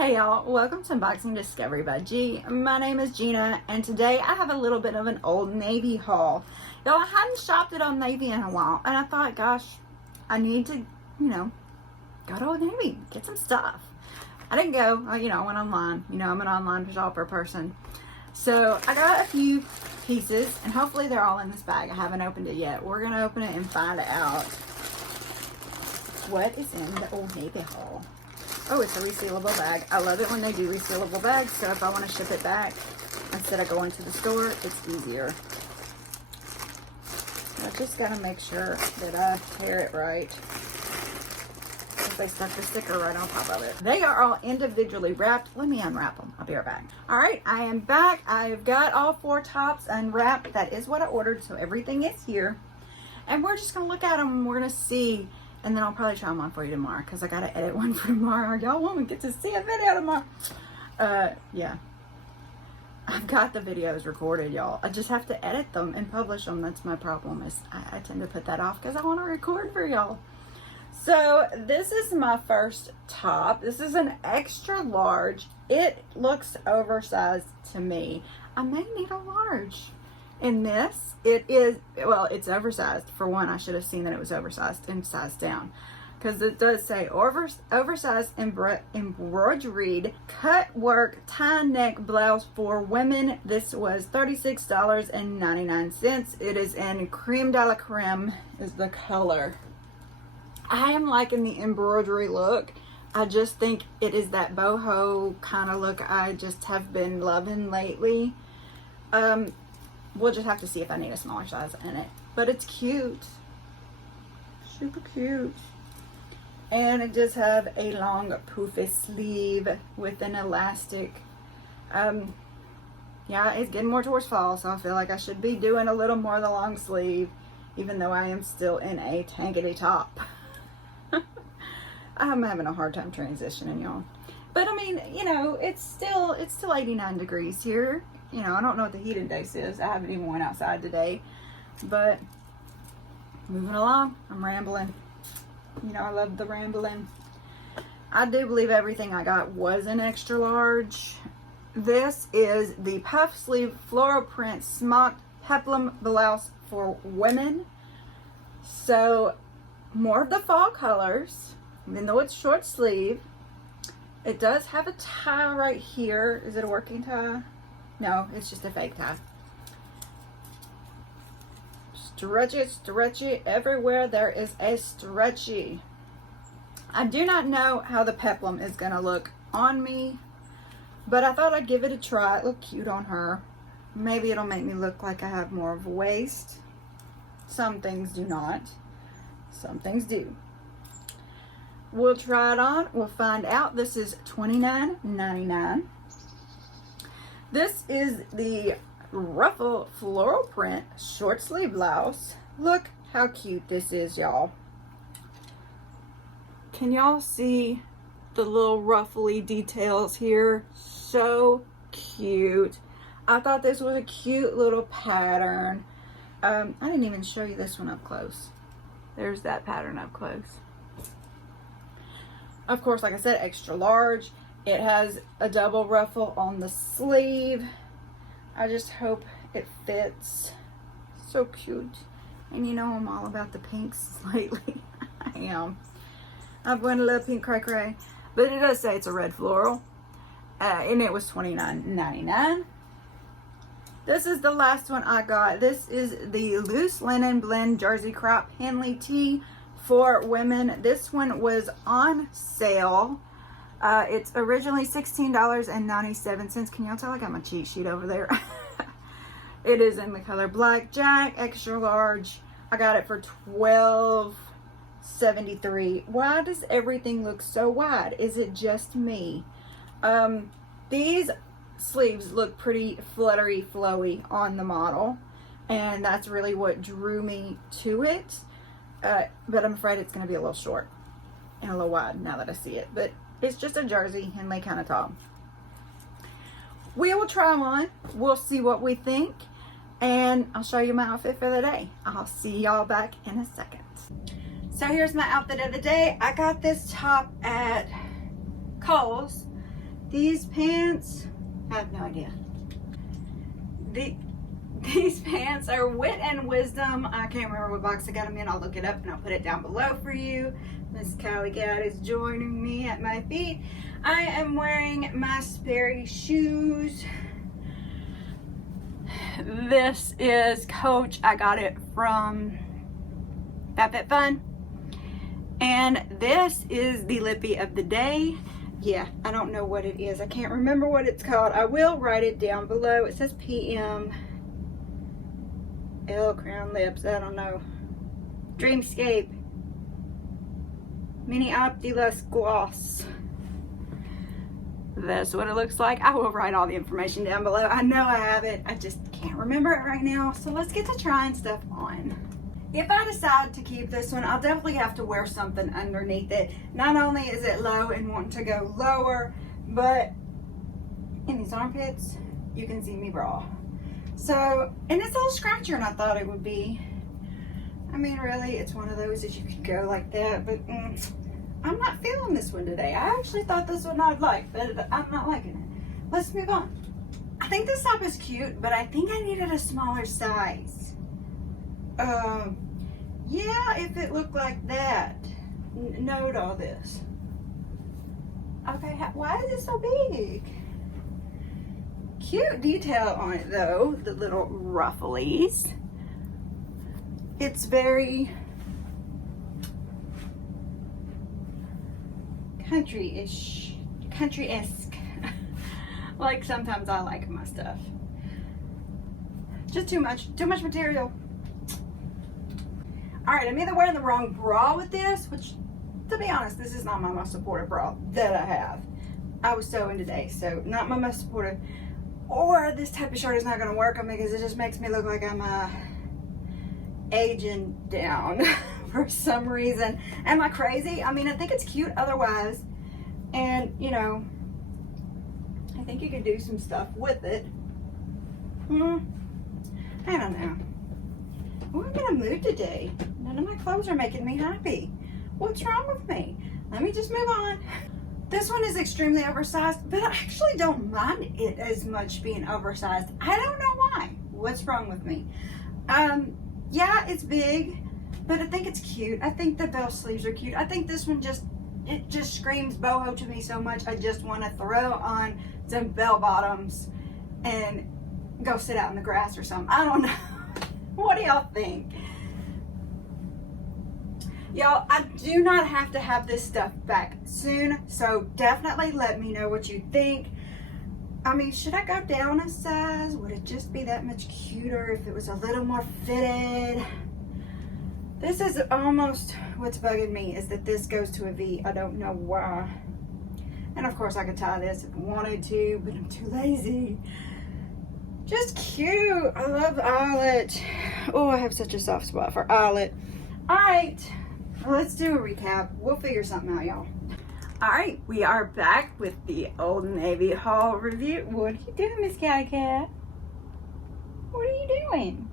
Hey y'all, welcome to Unboxing Discovery by G. My name is Gina, and today I have a little bit of an Old Navy haul. Y'all, I hadn't shopped at Old Navy in a while, and I thought, gosh, I need to, go to Old Navy, get some stuff. I didn't go, I went online. I'm an online shopper person. So I got a few pieces, and hopefully they're all in this bag. I haven't opened it yet. We're going to open it and find out what is in the Old Navy haul. Oh, it's a resealable bag. I love it when they do resealable bags, so if I want to ship it back instead of going to the store, it's easier. I just got to make sure that I tear it right, because they stuck the sticker right on top of it. They are all individually wrapped. Let me unwrap them. I'll be right back. All right, I am back. I've got all 4 tops unwrapped. That is what I ordered, so everything is here. And we're just going to look at them and we're going to see. And then I'll probably try them on for you tomorrow, because I got to edit one for tomorrow. Y'all won't get to see a video tomorrow. Yeah. I've got the videos recorded, y'all. I just have to edit them and publish them. That's my problem. Is I tend to put that off because I want to record for y'all. So this is my first top. This is an extra large. It looks oversized to me. I may need a large. In this, it is, well, it's oversized. For one, I should have seen that it was oversized and sized down, because it does say oversized embroidered cutwork tie neck blouse for women. This was $36.99. It is in Creme De La Creme is the color. I am liking the embroidery look. I just think it is that boho kind of look I just have been loving lately. We'll just have to see if I need a smaller size in it. But it's cute. Super cute. And it does have a long poofy sleeve with an elastic. Yeah, it's getting more towards fall, so I feel like I should be doing a little more of the long sleeve, even though I am still in a tankety top. I'm having a hard time transitioning, y'all. But I mean, it's still 89 degrees here. I don't know what the heat index is. I haven't even went outside today. But moving along, I'm rambling. I love the rambling. I do believe everything I got was an extra large. This is the puff sleeve Floral-Print Smocked Peplum blouse for women. So more of the fall colors, even though it's short sleeve. It does have a tie right here. Is it a working tie? No, it's just a fake tie. Stretchy everywhere. There is a stretchy. I do not know how the peplum is going to look on me, but I thought I'd give it a try. It looked cute on her. Maybe it'll make me look like I have more of a waist. Some things do not. Some things do. We'll try it on. We'll find out. This is $29.99. This is the Ruffle Floral-Print short sleeve blouse. Look how cute this is, y'all. Can y'all see the little ruffly details here? So cute. I thought this was a cute little pattern. I didn't even show you this one up close. There's that pattern up close. Of course, like I said, extra large. It has a double ruffle on the sleeve. I just hope it fits. So cute. And I'm all about the pinks lately. I am. I've went a little pink cray. But it does say it's a red floral. And it was $29.99. This is the last one I got. This is the loose linen blend jersey crop Henley tee for women. This one was on sale. It's originally $16.97. Can y'all tell I got my cheat sheet over there? It is in the color blackjack, extra large. I got it for $12.73. Why does everything look so wide? Is it just me? These sleeves look pretty fluttery, flowy on the model, and that's really what drew me to it. But I'm afraid it's going to be a little short and a little wide now that I see it. But it's just a jersey Henley kind of top. We will try them on. We'll see what we think. And I'll show you my outfit for the day. I'll see y'all back in a second. So here's my outfit of the day. I got this top at Kohl's. These pants, I have no idea. These pants are Wit and Wisdom. I can't remember what box I got them in. I'll look it up and I'll put it down below for you. Miss Callie Cat is joining me at my feet. I am wearing my Sperry shoes. This is Coach. I got it from FabFitFun. And this is the lippy of the day. Yeah, I don't know what it is. I can't remember what it's called. I will write it down below. It says PM. L Crown Lips. I don't know. Dreamscape. Mini Optilus Gloss. That's what it looks like. I will write all the information down below. I know I have it. I just can't remember it right now. So let's get to trying stuff on. If I decide to keep this one, I'll definitely have to wear something underneath it. Not only is it low and wanting to go lower, but in these armpits, you can see me bra. So, and it's a little scratchier than I thought it would be. I mean, really, it's one of those that you could go like that, but I'm not feeling this one today. I actually thought this one I'd like, but I'm not liking it. Let's move on. I think this top is cute, but I think I needed a smaller size. Yeah, if it looked like that. Note all this. Okay, why is it so big? Cute detail on it though, the little rufflies. It's very country-ish, country-esque. Like sometimes I like my stuff. Just too much material. All right, I'm either wearing the wrong bra with this, which to be honest, this is not my most supportive bra that I have. I was sewing today, so not my most supportive. Or this type of shirt is not gonna work on me because it just makes me look like I'm aging down for some reason. Am I crazy? I mean, I think it's cute otherwise. And, you know, I think you could do some stuff with it. I don't know. I'm in a mood today. None of my clothes are making me happy. What's wrong with me? Let me just move on. This one is extremely oversized, but I actually don't mind it as much being oversized. I don't know why. What's wrong with me? Yeah, it's big, but I think it's cute. I think the bell sleeves are cute. I think this one it just screams boho to me so much. I just want to throw on some bell bottoms and go sit out in the grass or something. I don't know. What do y'all think? Y'all, I do not have to have this stuff back soon, so definitely let me know what you think. I mean, should I go down a size? Would it just be that much cuter if it was a little more fitted? This is almost what's bugging me, is that this goes to a V. I don't know why. And of course I could tie this if I wanted to, but I'm too lazy. Just cute. I love eyelet. Oh, I have such a soft spot for eyelet. All right, let's do a recap. We'll figure something out, y'all. All right, we are back with the Old Navy haul review. What are you doing, Miss Cat Cat? What are you doing?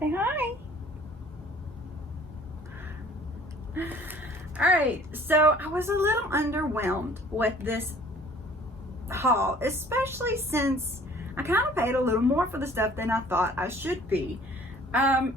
Say hi. All right, so I was a little underwhelmed with this haul, especially since I kind of paid a little more for the stuff than I thought I should be. I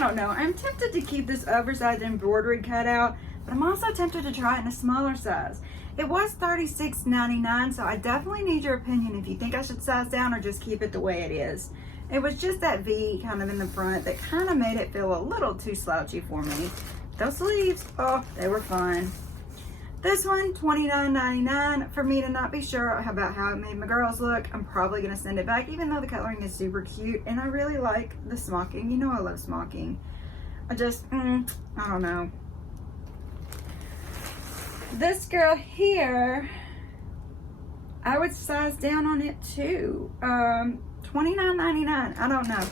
don't know. I'm tempted to keep this oversized embroidery cutout, but I'm also tempted to try it in a smaller size. It was $36.99, so I definitely need your opinion if you think I should size down or just keep it the way it is. It was just that V kind of in the front that kind of made it feel a little too slouchy for me. Those sleeves, oh, they were fun. This one, $29.99. For me to not be sure about how it made my girls look, I'm probably going to send it back, even though the coloring is super cute. And I really like the smocking. You know I love smocking. I just, I don't know. This girl here, I would size down on it too. $29.99. I don't know.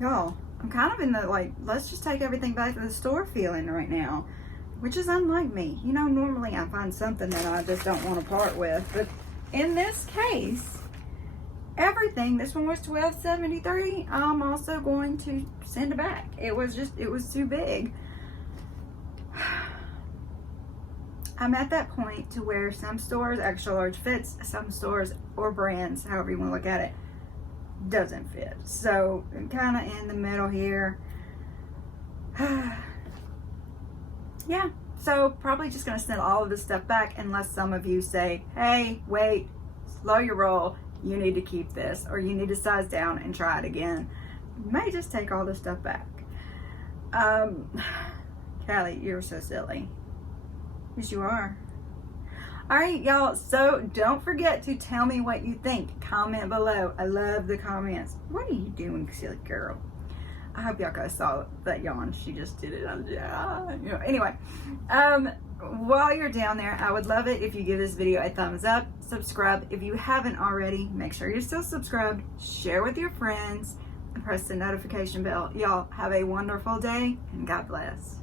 Y'all, I'm kind of in the, like, let's just take everything back to the store feeling right now. Which is unlike me. You know, normally I find something that I just don't want to part with. But in this case, everything, this one was $12.73. I'm also going to send it back. It was too big. I'm at that point to where some stores extra large fits, some stores or brands, however you want to look at it, doesn't fit. So I'm kind of in the middle here. Yeah, so probably just gonna send all of this stuff back unless some of you say, hey, wait, slow your roll, you need to keep this, or you need to size down and try it again. May just take all this stuff back. Callie, you're so silly. Yes, you are. All right, y'all, so don't forget to tell me what you think. Comment below. I love the comments. What are you doing, silly girl? I hope y'all guys saw that yawn. She just did it. Anyway, while you're down there, I would love it if you give this video a thumbs up, subscribe if you haven't already, make sure you're still subscribed, share with your friends, and press the notification bell. Y'all have a wonderful day, and God bless.